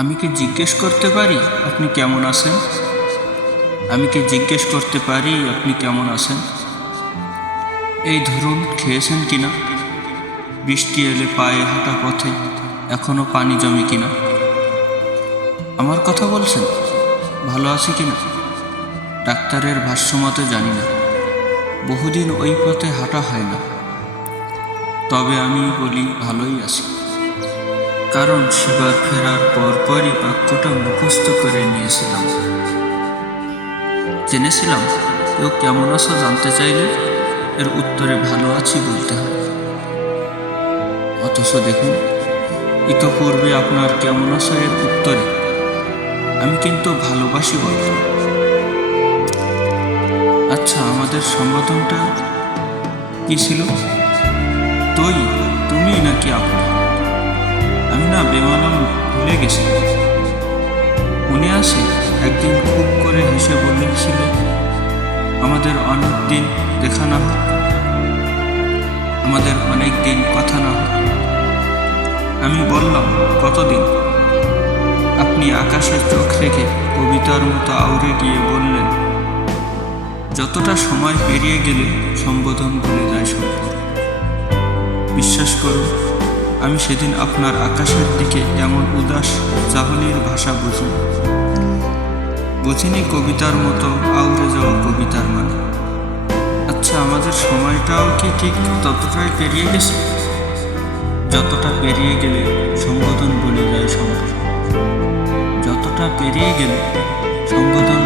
আমি কি জিজ্ঞেস করতে পারি আপনি কেমন আছেন? আমি কি জিজ্ঞেস করতে পারি আপনি কেমন আছেন? এই ধরুন, খেয়েছেন কিনা? বৃষ্টি এলে পায়ে হাঁটা পথে এখনো পানি জমে কিনা? আমার কথা বলছেন? ভালো আছি কিনা? ডাক্তারের ভাষ্যমতে জানি না, বহুদিন ওই পথে হাঁটা হয় না। তবে আমি বলি ভালোই আছি, কারণ সেবার ফেরার পরপরই বাক্যটা মুখস্থ করে নিয়েছিলাম। জেনেছিলাম কেউ কেমন আছো জানতে চাইলে এর উত্তরে ভালো আছি বলতে হয়। অথচ দেখুন, ইতপূর্বে আপনার কেমন আছো এর উত্তরে আমি কিন্তু ভালোবাসি বলতাম। আচ্ছা, আমাদের সম্বোধনটা কি ছিল? তুই, তুমি নাকি আপনি? আমি না বেমানান ভুলে গেছি। মনে আছে একদিন খুব করে হেসে বলেছিলে আমাদের অনেক দিন দেখা না হোক, আমাদের অনেক দিন কথা না হোক। আমি বললাম কতদিন? আপনি আকাশে চোখ রেখে কবিতার মতো আউড়ে গিয়ে বললেন, যতটা সময় পেরিয়ে গেলে সম্বোধন ভুলে যায় সম্পর্ক। বিশ্বাস করুন, আমি সেদিন আপনার আকাশের দিকে এমন উদাস চাহনির ভাষা বুঝিনি কবিতার মতো আউড়ে যাওয়া কবিতার মানে। আচ্ছা, আমাদের সময়টাও কি ঠিক ততটাই পেরিয়ে গেছে? যতটা পেরিয়ে গেলে সম্বোধন ভুলে যায় সম্পর্ক, যতটা পেরিয়ে গেলে সম্বোধন